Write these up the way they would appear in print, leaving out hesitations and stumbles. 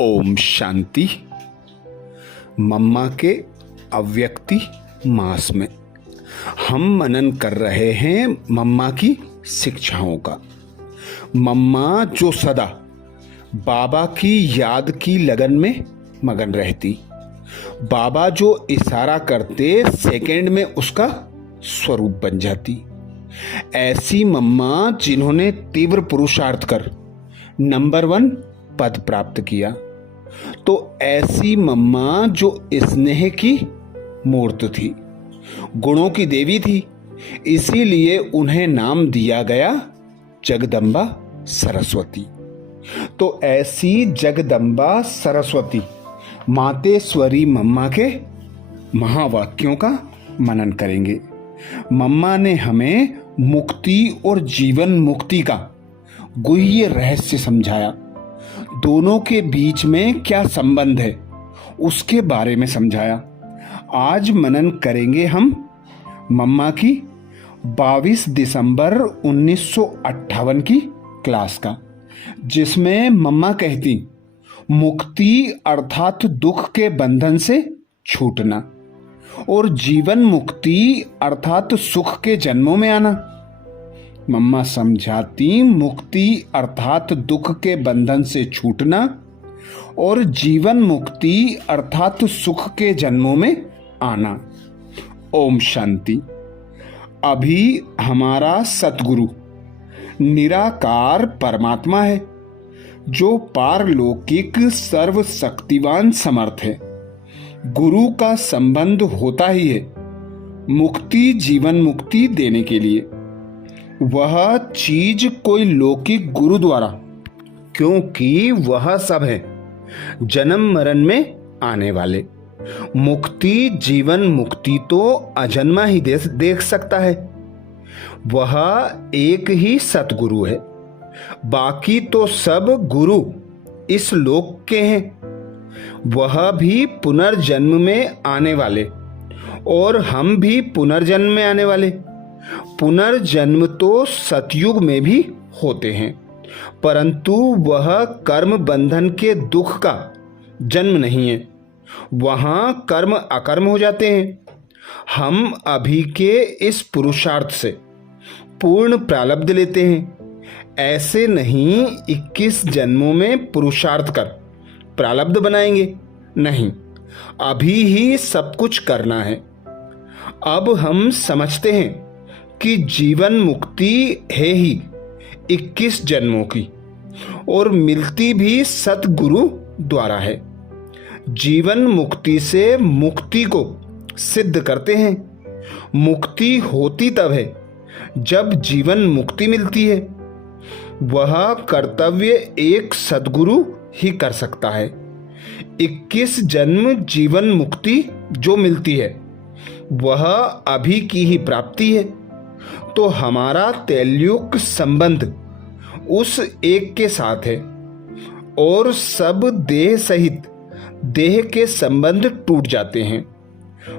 ओम शांति। मम्मा के अव्यक्ति मास में हम मनन कर रहे हैं मम्मा की शिक्षाओं का। मम्मा जो सदा बाबा की याद की लगन में मगन रहती, बाबा जो इशारा करते सेकंड में उसका स्वरूप बन जाती। ऐसी मम्मा जिन्होंने तीव्र पुरुषार्थ कर नंबर 1 पद प्राप्त किया। तो ऐसी मम्मा जो स्नेह की मूर्त थी, गुणों की देवी थी, इसीलिए उन्हें नाम दिया गया जगदम्बा सरस्वती। तो ऐसी जगदम्बा सरस्वती मातेश्वरी मम्मा के महावाक्यों का मनन करेंगे। मम्मा ने हमें मुक्ति और जीवन मुक्ति का गुह्य रहस्य समझाया। दोनों के बीच में क्या संबंध है उसके बारे में समझाया। आज मनन करेंगे हम मम्मा की 22 दिसंबर 1958 की क्लास का, जिसमें मम्मा कहती मुक्ति अर्थात दुख के बंधन से छूटना और जीवन मुक्ति अर्थात सुख के जन्मों में आना। मम्मा समझाती मुक्ति अर्थात दुख के बंधन से छूटना और जीवन मुक्ति अर्थात सुख के जन्मों में आना। ओम शांति। अभी हमारा सतगुरु निराकार परमात्मा है जो पारलौकिक सर्वशक्तिवान समर्थ है। गुरु का संबंध होता ही है मुक्ति जीवन मुक्ति देने के लिए। वह चीज कोई लौकिक गुरु द्वारा, क्योंकि वह सब है जन्म मरण में आने वाले। मुक्ति जीवन मुक्ति तो अजन्मा ही देख सकता है। वह एक ही सतगुरु है, बाकी तो सब गुरु इस लोक के हैं। वह भी पुनर्जन्म में आने वाले और हम भी पुनर्जन्म में आने वाले। पुनर्जन्म तो सतयुग में भी होते हैं, परंतु वह कर्म बंधन के दुख का जन्म नहीं है। वहां कर्म अकर्म हो जाते हैं। हम अभी के इस पुरुषार्थ से पूर्ण प्रारब्ध लेते हैं। ऐसे नहीं 21 जन्मों में पुरुषार्थ कर प्रारब्ध बनाएंगे, नहीं, अभी ही सब कुछ करना है। अब हम समझते हैं कि जीवन मुक्ति है ही 21 जन्मों की और मिलती भी सतगुरु द्वारा है। जीवन मुक्ति से मुक्ति को सिद्ध करते हैं। मुक्ति होती तब है जब जीवन मुक्ति मिलती है। वह कर्तव्य एक सद्गुरु ही कर सकता है। 21 जन्म जीवन मुक्ति जो मिलती है वह अभी की ही प्राप्ति है। तो हमारा तैल्युक संबंध उस एक के साथ है और सब देह सहित देह के संबंध टूट जाते हैं।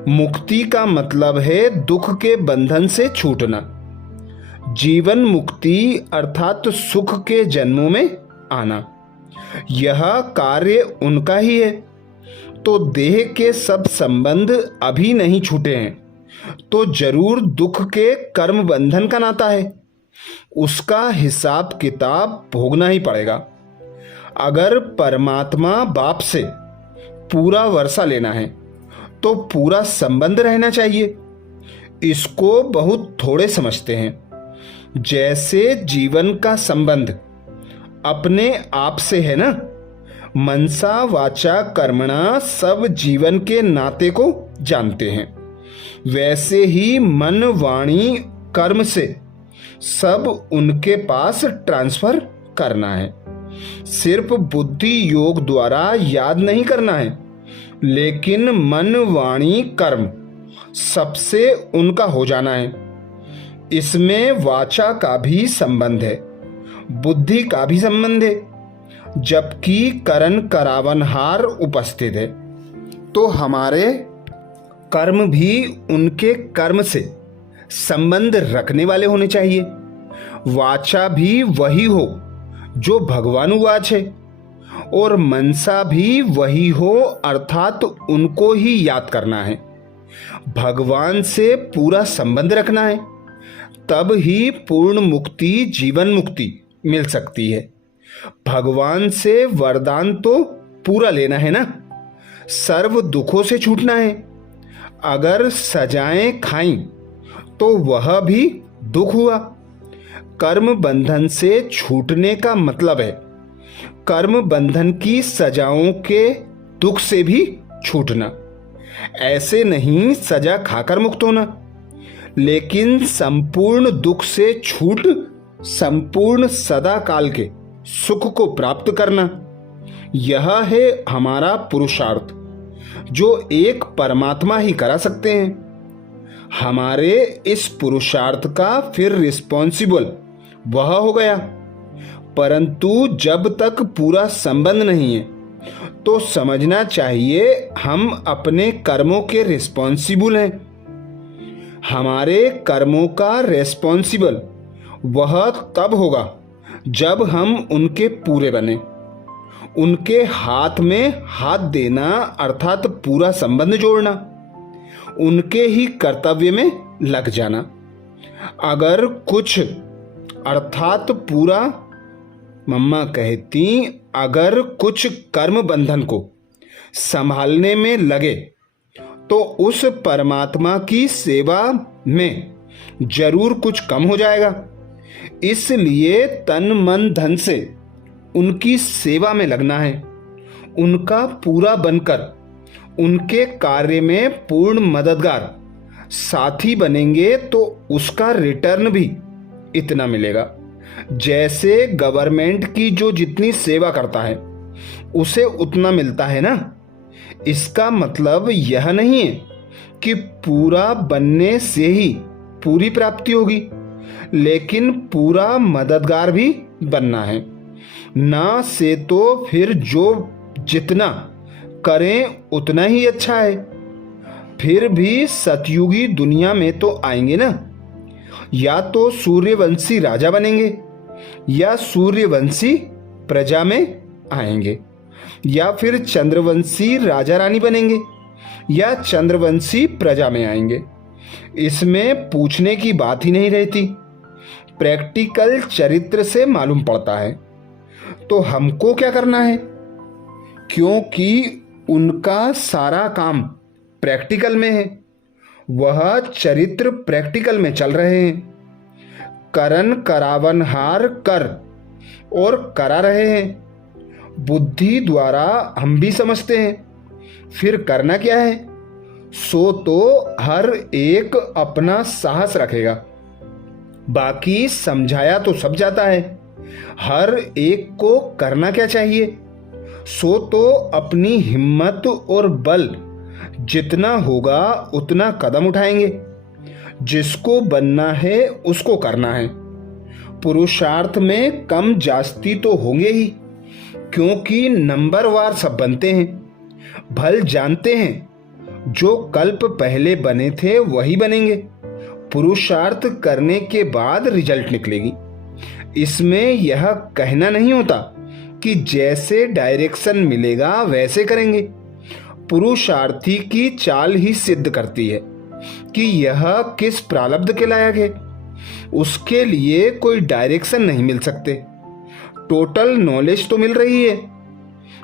मुक्ति का मतलब है दुख के बंधन से छूटना। जीवन मुक्ति अर्थात सुख के जन्मों में आना, यह कार्य उनका ही है। तो देह के सब संबंध अभी नहीं छूटे हैं तो जरूर दुख के कर्म बंधन का नाता है। उसका हिसाब किताब भोगना ही पड़ेगा। अगर परमात्मा बाप से पूरा वर्षा लेना है तो पूरा संबंध रहना चाहिए। इसको बहुत थोड़े समझते हैं। जैसे जीवन का संबंध अपने आप से है ना, मनसा वाचा कर्मणा सब जीवन के नाते को जानते हैं, वैसे ही मन वाणी कर्म से सब उनके पास ट्रांसफर करना है। सिर्फ बुद्धि योग द्वारा याद नहीं करना है, लेकिन मन वाणी कर्म सबसे उनका हो जाना है। इसमें वाचा का भी संबंध है, बुद्धि का भी संबंध है, जबकि करण करावनहार उपस्थित है। तो हमारे कर्म भी उनके कर्म से संबंध रखने वाले होने चाहिए। वाचा भी वही हो जो भगवानुवाच है और मनसा भी वही हो, अर्थात उनको ही याद करना है, भगवान से पूरा संबंध रखना है, तब ही पूर्ण मुक्ति, जीवन मुक्ति मिल सकती है। भगवान से वरदान तो पूरा लेना है ना, सर्व दुखों से छूटना है। अगर सजाएं खाई तो वह भी दुख हुआ। कर्म बंधन से छूटने का मतलब है कर्म बंधन की सजाओं के दुख से भी छूटना। ऐसे नहीं सजा खाकर मुक्त होना, लेकिन संपूर्ण दुख से छूट संपूर्ण सदा काल के सुख को प्राप्त करना। यह है हमारा पुरुषार्थ, जो एक परमात्मा ही करा सकते हैं। हमारे इस पुरुषार्थ का फिर रिस्पॉन्सिबल वह हो गया, परंतु जब तक पूरा संबंध नहीं है तो समझना चाहिए हम अपने कर्मों के रिस्पॉन्सिबल हैं। हमारे कर्मों का रिस्पॉन्सिबल वह तब होगा जब हम उनके पूरे बने। उनके हाथ में हाथ देना अर्थात पूरा संबंध जोड़ना, उनके ही कर्तव्य में लग जाना। अगर कुछ अर्थात पूरा, मम्मा कहती, अगर कुछ कर्म बंधन को संभालने में लगे तो उस परमात्मा की सेवा में जरूर कुछ कम हो जाएगा। इसलिए तन मन धन से उनकी सेवा में लगना है। उनका पूरा बनकर उनके कार्य में पूर्ण मददगार साथी बनेंगे तो उसका रिटर्न भी इतना मिलेगा। जैसे गवर्नमेंट की जो जितनी सेवा करता है उसे उतना मिलता है ना। इसका मतलब यह नहीं है कि पूरा बनने से ही पूरी प्राप्ति होगी, लेकिन पूरा मददगार भी बनना है ना। से तो फिर जो जितना करें उतना ही अच्छा है। फिर भी सतयुगी दुनिया में तो आएंगे ना, या तो सूर्यवंशी राजा बनेंगे या सूर्यवंशी प्रजा में आएंगे, या फिर चंद्रवंशी राजा रानी बनेंगे या चंद्रवंशी प्रजा में आएंगे। इसमें पूछने की बात ही नहीं रहती, प्रैक्टिकल चरित्र से मालूम पड़ता है। तो हमको क्या करना है, क्योंकि उनका सारा काम प्रैक्टिकल में है, वह चरित्र प्रैक्टिकल में चल रहे हैं। करन करावन हार कर और करा रहे हैं। बुद्धि द्वारा हम भी समझते हैं, फिर करना क्या है। सो तो हर एक अपना साहस रखेगा, बाकी समझाया तो सब जाता है। हर एक को करना क्या चाहिए, सो तो अपनी हिम्मत और बल जितना होगा उतना कदम उठाएंगे। जिसको बनना है उसको करना है। पुरुषार्थ में कम जास्ती तो होंगे ही, क्योंकि नंबरवार सब बनते हैं। भल जानते हैं जो कल्प पहले बने थे वही बनेंगे। पुरुषार्थ करने के बाद रिजल्ट निकलेगी। इसमें यह कहना नहीं होता कि जैसे डायरेक्शन मिलेगा वैसे करेंगे। पुरुषार्थी की चाल ही सिद्ध करती है कि यह किस प्रारब्ध के लायक है। उसके लिए कोई डायरेक्शन नहीं मिल सकते, टोटल नॉलेज तो मिल रही है।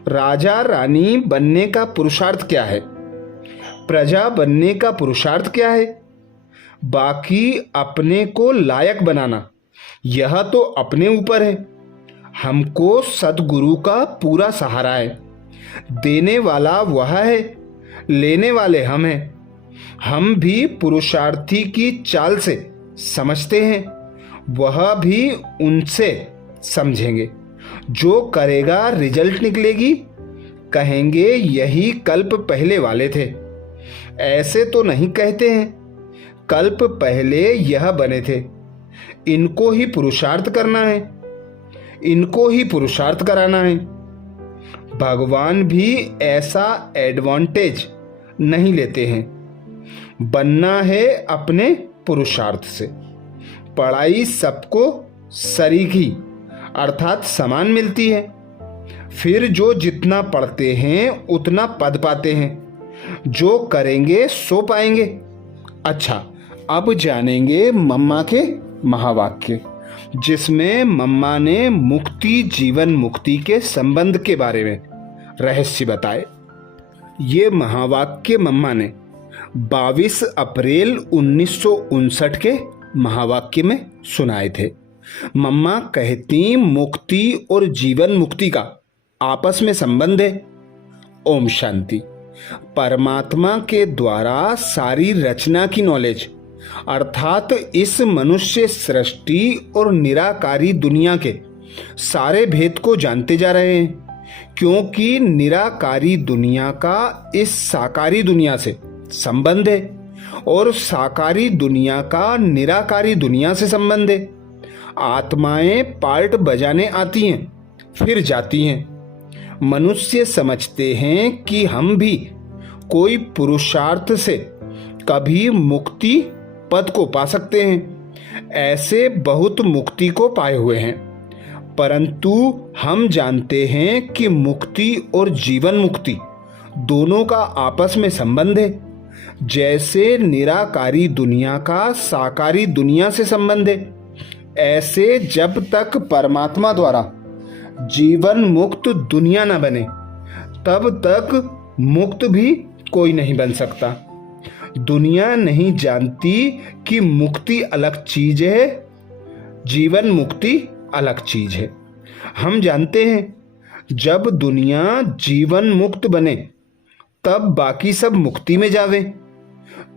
राजा रानी बनने का पुरुषार्थ क्या है, प्रजा बनने का पुरुषार्थ क्या है, बाकी अपने को लायक बनाना यह तो अपने ऊपर है। हमको सद्गुरु का पूरा सहारा है। देने वाला वह है, लेने वाले हम हैं। हम भी पुरुषार्थी की चाल से समझते हैं, वह भी उनसे समझेंगे। जो करेगा रिजल्ट निकलेगी, कहेंगे यही कल्प पहले वाले थे। ऐसे तो नहीं कहते हैं कल्प पहले यह बने थे। इनको ही पुरुषार्थ करना है, इनको ही पुरुषार्थ कराना है। भगवान भी ऐसा एडवांटेज नहीं लेते हैं। बनना है अपने पुरुषार्थ से। पढ़ाई सबको सरीखी अर्थात समान मिलती है। फिर जो जितना पढ़ते हैं उतना पद पाते हैं, जो करेंगे सो पाएंगे। अच्छा, अब जानेंगे मम्मा के महावाक्य, जिसमें मम्मा ने मुक्ति जीवन मुक्ति के संबंध के बारे में रहस्य बताए। ये महावाक्य मम्मा ने 22 अप्रैल 1959 के महावाक्य में सुनाए थे। मम्मा कहती मुक्ति और जीवन मुक्ति का आपस में संबंध है। ओम शांति। परमात्मा के द्वारा सारी रचना की नॉलेज अर्थात इस मनुष्य सृष्टि और निराकारी दुनिया के सारे भेद को जानते जा रहे हैं, क्योंकि निराकारी दुनिया का इस साकारी दुनिया से संबंध है और साकारी दुनिया का निराकारी दुनिया से संबंध है। आत्माएं पार्ट बजाने आती हैं फिर जाती हैं। मनुष्य समझते हैं कि हम भी कोई पुरुषार्थ से कभी मुक्ति पद को पा सकते हैं। ऐसे बहुत मुक्ति को पाए हुए हैं, परंतु हम जानते हैं कि मुक्ति और जीवन मुक्ति दोनों का आपस में संबंध है। जैसे निराकारी दुनिया का साकारी दुनिया से संबंध है, ऐसे जब तक परमात्मा द्वारा जीवन मुक्त दुनिया न बने तब तक मुक्त भी कोई नहीं बन सकता। दुनिया नहीं जानती कि मुक्ति अलग चीज है, जीवन मुक्ति अलग चीज है। हम जानते हैं जब दुनिया जीवन मुक्त बने तब बाकी सब मुक्ति में जावे,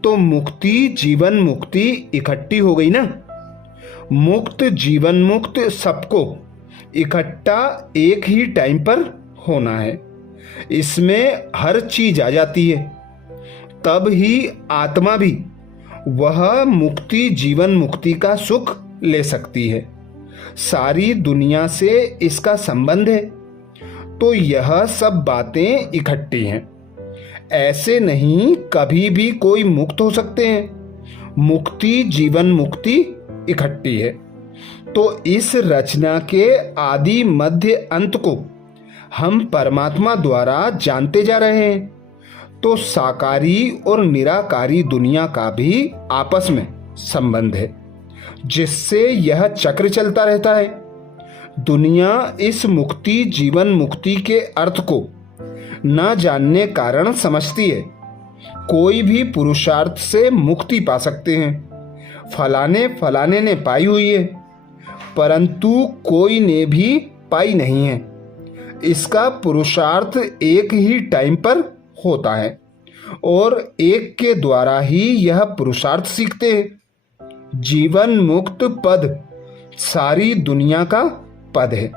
तो मुक्ति जीवन मुक्ति इकट्ठी हो गई ना। मुक्त जीवन मुक्त सबको इकट्ठा एक ही टाइम पर होना है। इसमें हर चीज आ जाती है, तब ही आत्मा भी वह मुक्ति जीवन मुक्ति का सुख ले सकती है। सारी दुनिया से इसका संबंध है, तो यह सब बातें इकट्ठी हैं। ऐसे नहीं कभी भी कोई मुक्त हो सकते हैं। मुक्ति जीवन मुक्ति इकट्ठी है। तो इस रचना के आदि मध्य अंत को हम परमात्मा द्वारा जानते जा रहे हैं। तो साकारी और निराकारी दुनिया का भी आपस में संबंध है, जिससे यह चक्र चलता रहता है। दुनिया इस मुक्ति जीवन मुक्ति के अर्थ को न जानने कारण समझती है कोई भी पुरुषार्थ से मुक्ति पा सकते हैं, फलाने फलाने ने पाई हुई है, परंतु कोई ने भी पाई नहीं है। इसका पुरुषार्थ एक ही टाइम पर होता है और एक के द्वारा ही यह पुरुषार्थ सीखते हैं। जीवन मुक्त पद सारी दुनिया का पद है,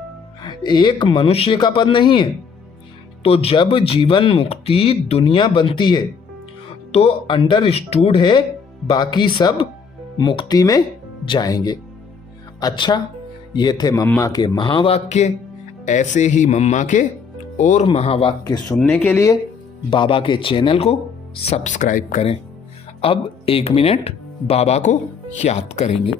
एक मनुष्य का पद नहीं है। तो जब जीवन मुक्ति दुनिया बनती है तो अंडरस्टूड है बाकी सब मुक्ति में जाएंगे। अच्छा, ये थे मम्मा के महावाक्य। ऐसे ही मम्मा के और महावाक्य सुनने के लिए बाबा के चैनल को सब्सक्राइब करें। अब 1 मिनट बाबा को याद करेंगे।